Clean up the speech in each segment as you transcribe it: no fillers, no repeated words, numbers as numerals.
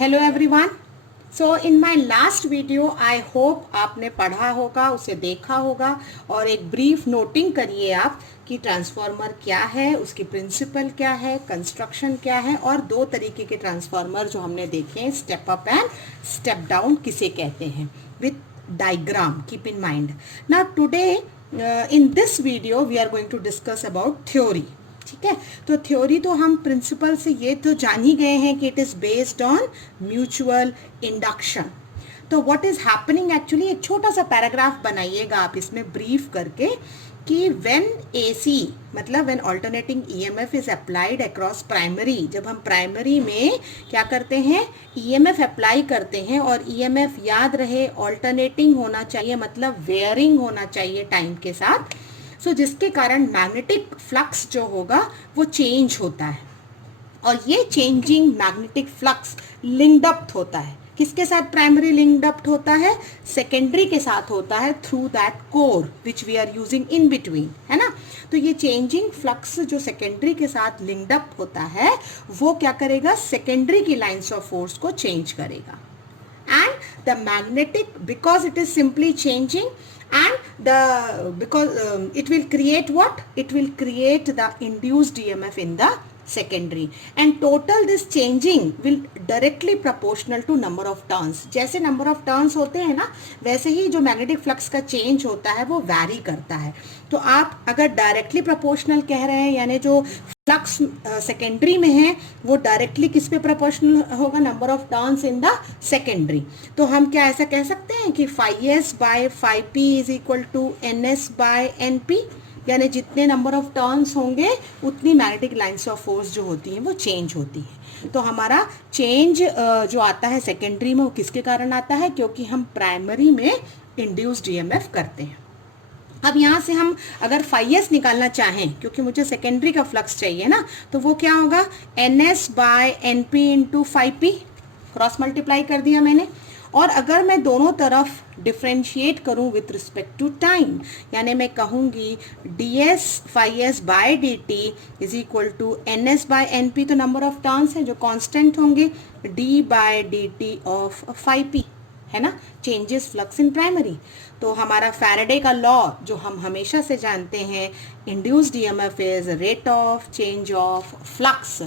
Hello everyone. So in my last video I hope आपने पढ़ा होगा, उसे देखा होगा और एक ब्रीफ नोटिंग करिए आप कि ट्रांसफार्मर क्या है, उसकी प्रिंसिपल क्या है, कंस्ट्रक्शन क्या है और दो तरीके के ट्रांसफार्मर जो हमने देखे हैं, step up and step down किसे कहते हैं, with diagram. Keep in mind. Now today in this video we are going to discuss about theory. ठीक है, तो थ्योरी तो हम प्रिंसिपल से ये तो जान ही गए हैं कि it is based on mutual induction. तो व्हाट इज़ हैपनिंग एक्चुअली, एक छोटा सा पैराग्राफ बनाइएगा आप इसमें ब्रीफ करके कि व्हेन एसी मतलब when alternating EMF is applied across primary, जब हम प्राइमरी में क्या करते हैं, ईएमएफ अप्लाई करते हैं और ईएमएफ याद रहे अल्टरनेटिंग होना चाहिए, मतलब वेयरिंग होना चाहिए टाइम के साथ। सो जिसके कारण मैग्नेटिक फ्लक्स जो होगा वो चेंज होता है और ये changing magnetic flux linked up होता है। किसके साथ प्राइमरी लिंक्ड अप होता है? सेकेंडरी के साथ होता है through that core which we are using in between, है ना। तो ये चेंजिंग फ्लक्स जो सेकेंडरी के साथ लिंक्ड अप होता है वो क्या करेगा, सेकेंडरी की लाइंस ऑफ फोर्स को चेंज करेगा। And the magnetic, because it is simply changing, and because it will create what, it will create the induced EMF in the secondary, and total this changing will directly proportional to number of turns। जैसे number of turns होते हैं ना, वैसे ही जो magnetic flux का change होता है वो vary करता है। तो आप अगर डायरेक्टली प्रोपोर्शनल कह रहे हैं, यानी जो फ्लक्स सेकेंडरी में है वो डायरेक्टली किस पे प्रोपोर्शनल होगा, number of turns in the secondary. तो हम क्या ऐसा कह सकते हैं कि phi s by phi p is equal to ns by np, यानी जितने नंबर ऑफ टर्न्स होंगे उतनी मैग्नेटिक लाइंस ऑफ फोर्स जो होती हैं वो चेंज होती है। तो हमारा चेंज जो आता है सेकेंडरी में वो किसके कारण आता है, क्योंकि हम प्राइमरी में इंड्यूस्ड ईएमएफ करते हैं। अब यहाँ से हम अगर phi s निकालना चाहें, क्योंकि मुझे सेकेंडरी का फ्लक्स चाहिए ना, तो वो क्या होगा, ns by N P into phi P, cross multiply कर दिया मैंने। और अगर मैं दोनों तरफ डिफ्रेंशिएट करूं विथ रिस्पेक्ट टू टाइम, यानी मैं कहूंगी ds phi s by D T is equal to ns by N P, तो नंबर ऑफ टर्न्स हैं जो कांस्टेंट होंगे, d by D T of phi P, है ना, चेंजेस फ्लक्स इन प्राइमरी। तो हमारा फैराडे का लॉ जो हम हमेशा से जानते हैं, induced EMF is rate of change of flux,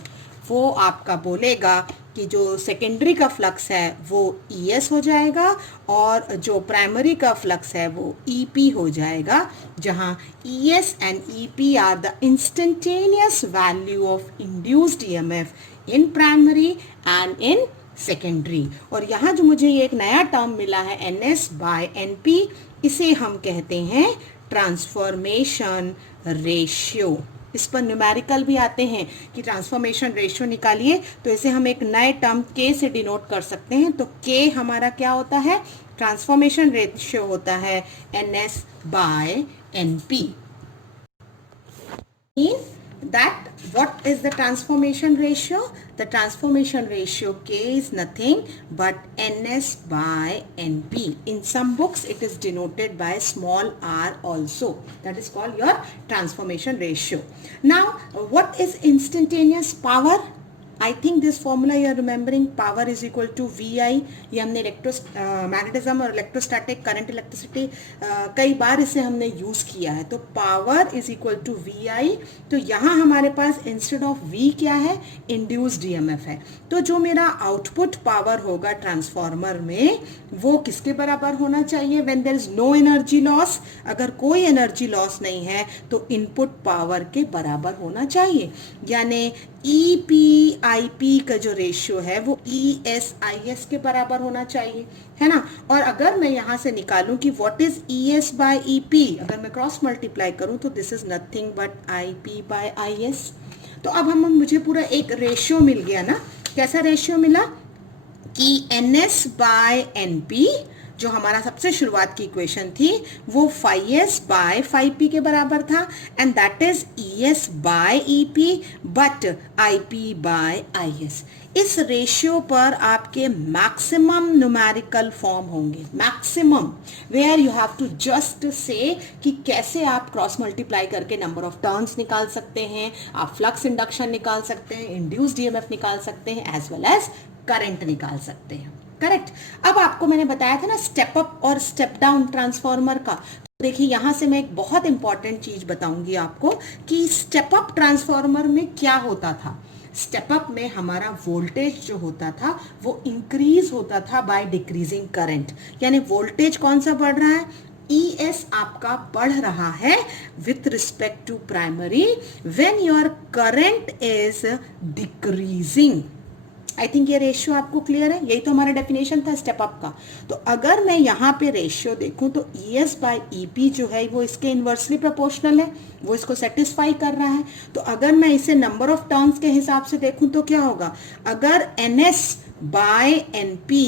वो आपका बोलेगा कि जो सेकेंडरी का फ्लक्स है वो ES हो जाएगा और जो प्राइमरी का फ्लक्स है वो EP हो जाएगा, जहां ES and EP are the instantaneous value of induced EMF in primary and in secondary. और यहाँ जो मुझे ये एक नया टर्म मिला है ns बाय np, इसे हम कहते हैं ट्रांसफॉर्मेशन रेशियो। इस पर न्यूमेरिकल भी आते हैं कि ट्रांसफॉर्मेशन रेशियो निकालिए, तो इसे हम एक नए टर्म k से डिनोट कर सकते हैं। तो k हमारा क्या होता है, ट्रांसफॉर्मेशन रेशियो होता है ns by np। That what is the transformation ratio? The transformation ratio K is nothing but ns by np. In some books it is denoted by small r also. That is called your transformation ratio. Now what is instantaneous power? I think this formula you are remembering, power is equal to VI। ये हमने magnetism और electrostatic current electricity कई बार इसे हमने use किया है। तो power is equal to VI। तो यहाँ हमारे पास इंस्टेड ऑफ V क्या है, इंड्यूस्ड EMF है। तो जो मेरा आउटपुट पावर होगा ट्रांसफार्मर में वो किसके बराबर होना चाहिए, when there is no energy loss. अगर कोई एनर्जी लॉस नहीं है तो इनपुट पावर के बराबर होना चाहिए, यानी EP/IP का जो रेशियो है वो ES/IS के बराबर होना चाहिए, है ना। और अगर मैं यहाँ से निकालूं कि what is ES by EP, अगर मैं क्रॉस मल्टीप्लाई करूं तो this is nothing but IP by IS। तो अब मुझे पूरा एक रेशियो मिल गया ना। कैसा रेशियो मिला कि NS बाय NP जो हमारा सबसे शुरुआत की इक्वेशन थी वो 5s बाय 5p के बराबर था, and that is ES by EP but IP by IS। इस रेशियो पर आपके मैक्सिमम न्यूमेरिकल फॉर्म होंगे, maximum, where you have to just say कि कैसे आप क्रॉस मल्टीप्लाई करके नंबर ऑफ टर्न्स निकाल सकते हैं, आप फ्लक्स इंडक्शन निकाल सकते हैं, इंड्यूस्ड EMF निकाल सकते हैं, एज वेल एज करंट निकाल सकते हैं। करेक्ट। अब आपको मैंने बताया था ना स्टेप अप और स्टेप डाउन ट्रांसफार्मर का, तो देखिए यहां से मैं एक बहुत इंपॉर्टेंट चीज बताऊंगी आपको कि स्टेप अप ट्रांसफार्मर में क्या होता था। स्टेप अप में हमारा वोल्टेज जो होता था वो इंक्रीज होता था बाय डिक्रीजिंग करंट, यानी वोल्टेज कौन सा बढ़ रहा है, ES आपका बढ़ रहा है with respect to primary when your current is decreasing. I think ये रेशियो आपको क्लियर है, यही तो हमारा डेफिनेशन था स्टेप अप का। तो अगर मैं यहाँ पे रेशियो देखूं तो ES बाय EP जो है वो इसके इन्वर्सली प्रोपोर्शनल है, वो इसको सेटिस्फाई कर रहा है। तो अगर मैं इसे नंबर ऑफ टर्न्स के हिसाब से देखूं तो क्या होगा, अगर NS by NP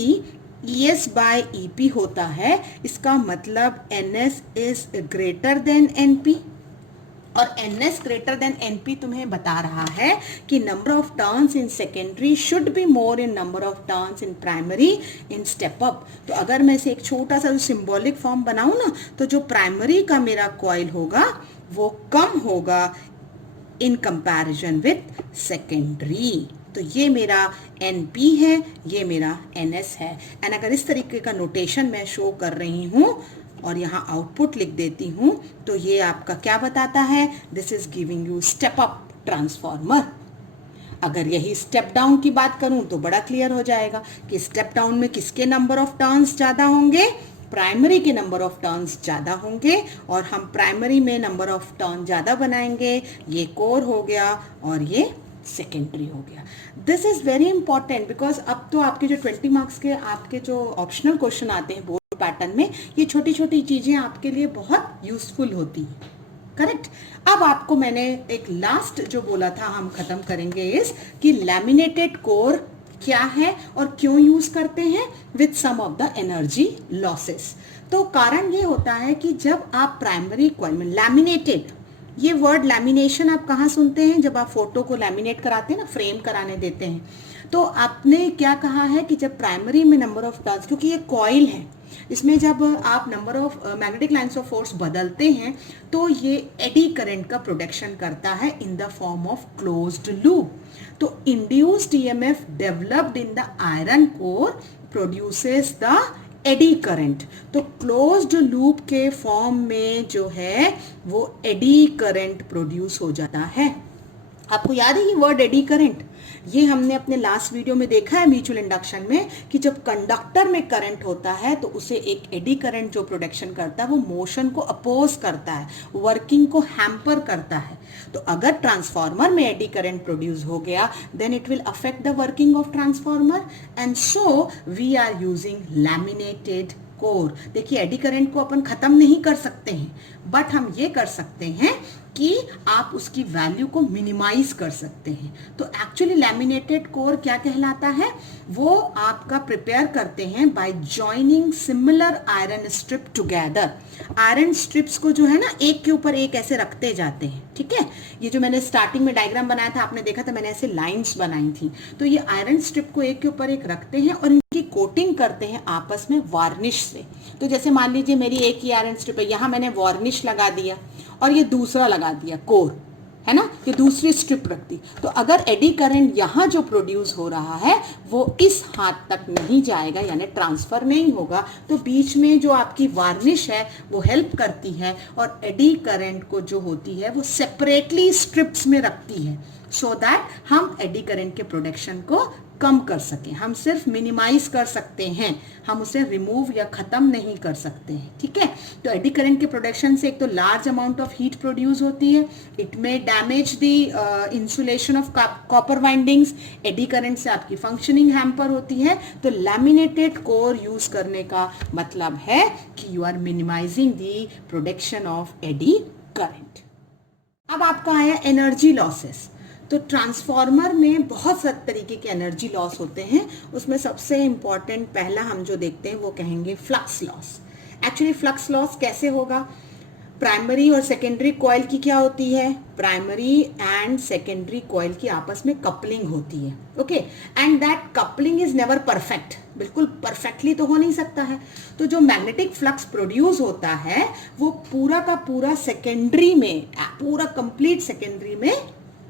ES by EP होता है, इसका मतलब NS is greater than NP, और NS ग्रेटर देन NP तुम्हें बता रहा है कि number of turns in secondary should be more in number of turns in primary in step up. तो अगर मैं इसे एक छोटा सा सिंबॉलिक फॉर्म बनाऊं ना, तो जो प्राइमरी का मेरा कॉइल होगा वो कम होगा इन कंपैरिजन विथ सेकेंडरी। तो ये मेरा NP है, ये मेरा NS है। एंड अगर इस तरीके का नोटेशन मैं शो कर रही हूं और यहाँ आउटपुट लिख देती हूँ, तो ये आपका क्या बताता है, this is giving you step up transformer. अगर यही स्टेप डाउन की बात करूं तो बड़ा क्लियर हो जाएगा कि स्टेप डाउन में किसके नंबर ऑफ टर्न्स ज्यादा होंगे, प्राइमरी के नंबर ऑफ टर्न्स ज्यादा होंगे, और हम प्राइमरी में नंबर ऑफ टर्न ज्यादा बनाएंगे, ये कोर हो गया और ये सेकेंडरी हो गया। This is very important because अब तो आपके जो 20 मार्क्स के आपके जो ऑप्शनल क्वेश्चन आते हैं बोर्ड पैटर्न में, ये छोटी छोटी चीजें आपके लिए बहुत यूजफुल होती हैं। करेक्ट। अब आपको मैंने एक लास्ट जो बोला था हम खत्म करेंगे इस कि लैमिनेटेड कोर क्या है और क्यों यूज करते हैं with some of the energy losses. तो कारण ये होता है कि जब आप प्राइमरी कॉइल में लैमिनेटेड, ये वर्ड लैमिनेशन आप कहाँ सुनते हैं, जब आप फोटो को लैमिनेट कराते हैं ना, फ्रेम कराने देते हैं, तो आपने क्या कहा है कि जब प्राइमरी में नंबर ऑफ टर्न्स, क्योंकि ये कॉइल है, इसमें जब आप number of magnetic lines of force बदलते हैं तो ये एडी करंट का प्रोडक्शन करता है in the form of closed loop. तो induced EMF developed in the iron core produces the eddy current. तो क्लोज्ड लूप के फॉर्म में जो है वो एडी करंट प्रोड्यूस हो जाता है। आपको याद है ये वर्ड एडी करंट, ये हमने अपने लास्ट वीडियो में देखा है म्यूचुअल इंडक्शन में कि जब कंडक्टर में करंट होता है तो उसे एक एडी करंट जो प्रोडक्शन करता है वो मोशन को अपोज करता है, वर्किंग को हैम्पर करता है। तो अगर ट्रांसफार्मर में एडी करंट प्रोड्यूस हो गया then it will affect the working of transformer, and so we are using laminated core. देखिए एडी करंट को अपन खत्म नहीं कर सकते हैं, बट हम ये कर सकते हैं कि आप उसकी वैल्यू को मिनिमाइज कर सकते हैं। तो एक्चुअली लैमिनेटेड कोर क्या कहलाता है, वो आपका प्रिपेयर करते हैं bye joining similar iron strip together. Iron strips को जो है ना एक के ऊपर एक ऐसे रखते जाते हैं, ठीक है। ये जो मैंने स्टार्टिंग में डायग्राम बनाया था आपने देखा था, मैंने ऐसे लाइंस बनाई थी। तो ये आयरन स्ट्रिप को एक के ऊपर एक रखते हैं और इनकी कोटिंग करते हैं आपस में वार्निश से। तो जैसे मान लीजिए मेरी एक ही आयरन स्ट्रिप है, यहाँ मैंने वार्निश लगा दिया और ये दूसरा लगा दिया कोर, है ना, ये दूसरी स्ट्रिप रख दी। तो अगर एडी करंट यहाँ जो प्रोड्यूस हो रहा है वो इस हाथ तक नहीं जाएगा, यानी ट्रांसफर नहीं होगा, तो बीच में जो आपकी वार्निश है वो हेल्प करती है और एडी करंट को जो होती है वो सेपरेटली स्ट्रिप्स में रखती है, सो दैट हम एडी करंट के प्रोडक्शन को कम कर सकें। हम सिर्फ मिनिमाइज कर सकते हैं, हम उसे रिमूव या खत्म नहीं कर सकते हैं, ठीक है। तो एडी करंट के प्रोडक्शन से एक तो large amount of heat produce होती है, it may damage the insulation of copper windings. Eddy current से आपकी फंक्शनिंग हैम्पर होती है। तो लैमिनेटेड कोर यूज करने का मतलब है कि you are minimizing the production of eddy current. अब आपका आया एनर्जी लॉसेस। तो ट्रांसफार्मर में बहुत सारे तरीके के एनर्जी लॉस होते हैं, उसमें सबसे इम्पॉर्टेंट पहला हम जो देखते हैं वो कहेंगे flux loss. Actually flux loss कैसे होगा? प्राइमरी और सेकेंडरी कॉइल की क्या होती है? प्राइमरी एंड सेकेंडरी कॉइल की आपस में कपलिंग होती है, okay, and that coupling is never perfect, बिल्कुल परफेक्टली तो हो नहीं सकता है। तो जो मैग्नेटिक फ्लक्स प्रोड्यूस होता है वो पूरा का पूरा सेकेंडरी में, पूरा कंप्लीट सेकेंडरी में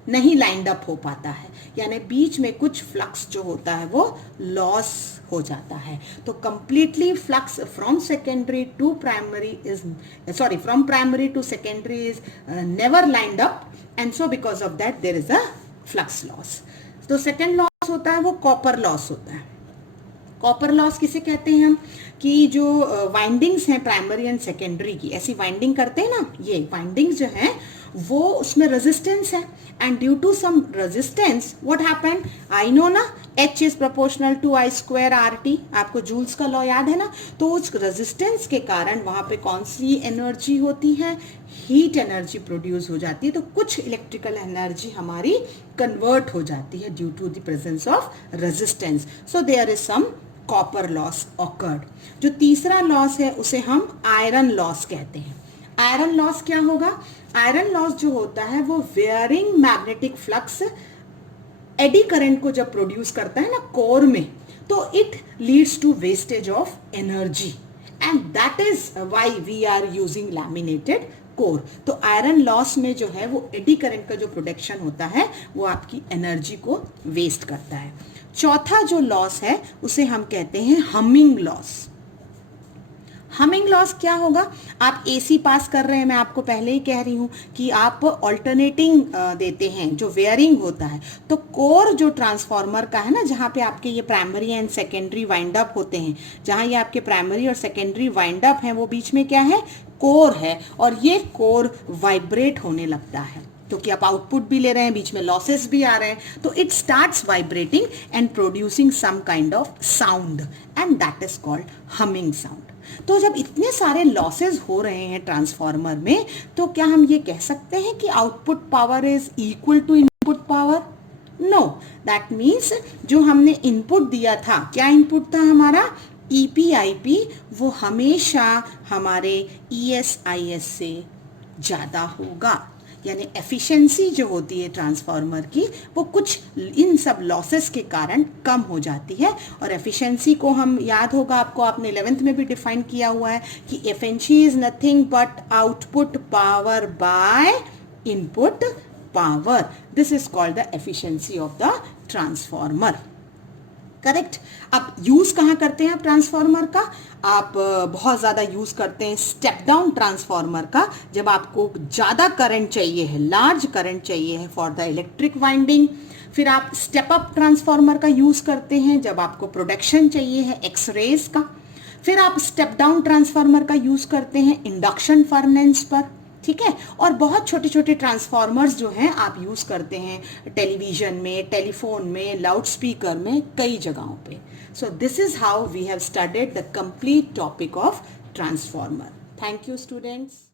नहीं लाइंड अप हो पाता है, यानी बीच में कुछ फ्लक्स जो होता है वो लॉस हो जाता है। तो completely flux from secondary to primary is, sorry, from primary to secondary is never lined up, and so because of that there is a flux loss. तो सेकेंड लॉस होता है वो कॉपर लॉस होता है। कॉपर लॉस किसे कहते हैं हम? कि जो वाइंडिंग्स हैं प्राइमरी एंड सेकेंडरी की, ऐसी वाइंडिंग करते हैं ना, ये वाइंडिंग्स जो हैं वो उसमें रेजिस्टेंस है, and due to some resistance what happened, I know ना, H is proportional to I square RT, आपको जूल्स का लॉ याद है ना। तो उस रेजिस्टेंस के कारण वहां पे कौन सी एनर्जी होती है? हीट एनर्जी प्रोड्यूस हो जाती है। तो कुछ इलेक्ट्रिकल एनर्जी हमारी कन्वर्ट हो जाती है due to the presence of resistance. So there is some copper loss occurred. जो तीसरा लॉस है उसे हम आयरन लॉस कहते हैं। आयरन लॉस क्या होगा? आयरन लॉस जो होता है वो varying magnetic flux eddy current को जब प्रोड्यूस करता है ना कोर में, तो it leads to wastage of energy, and that is why we are using laminated core. तो आयरन लॉस में जो है वो एडी करंट का जो प्रोडक्शन होता है वो आपकी एनर्जी को वेस्ट करता है। चौथा जो लॉस है उसे हम कहते हैं हमिंग लॉस। हमिंग लॉस क्या होगा? आप एसी पास कर रहे हैं, मैं आपको पहले ही कह रही हूं कि आप ऑल्टरनेटिंग देते हैं, जो वेयरिंग होता है। तो कोर जो ट्रांसफार्मर का है ना, जहां पे आपके ये primary and secondary wind up होते हैं, जहां ये आपके प्राइमरी और सेकेंडरी वाइंड अप हैं, वो बीच में क्या है? कोर है, और ये कोर वाइब्रेट होने लगता है क्योंकि आप आउटपुट भी ले रहे हैं, बीच में लॉसेस भी आ रहे हैं, तो it starts vibrating and producing some kind of sound, and that is called humming sound. तो जब इतने सारे लॉसेस हो रहे हैं ट्रांसफार्मर में, तो क्या हम ये कह सकते हैं कि output power is equal to input power? No, that means जो हमने इनपुट दिया था, क्या इनपुट था हमारा? EPIP, वो हमेशा हमारे ESIS से ज़्यादा होगा, यानी एफिशिएंसी जो होती है ट्रांसफार्मर की वो कुछ इन सब लॉसेस के कारण कम हो जाती है। और एफिशिएंसी को हम, याद होगा आपको, आपने 11th में भी डिफाइन किया हुआ है कि efficiency is nothing but output power by input power. This is called the efficiency of the transformer, correct. अब यूज कहाँ करते हैं आप ट्रांसफार्मर का? आप बहुत ज़्यादा यूज करते हैं स्टेप डाउन ट्रांसफार्मर का, जब आपको ज़्यादा करंट चाहिए है, लार्ज करंट चाहिए है फॉर द इलेक्ट्रिक वाइंडिंग। फिर आप स्टेप अप ट्रांसफार्मर का यूज करते हैं जब आपको प्रोडक्शन चाहिए है एक्स रेज का। फिर आप स्टेप डाउन ट्रांसफार्मर का यूज करते हैं इंडक्शन फर्नेस पर, ठीक है। और बहुत छोटे छोटे ट्रांसफार्मर्स जो हैं आप यूज़ करते हैं टेलीविज़न में, टेलीफोन में, लाउड स्पीकर में, कई जगहों पे। So this is how we have studied the complete topic of transformer. Thank you students.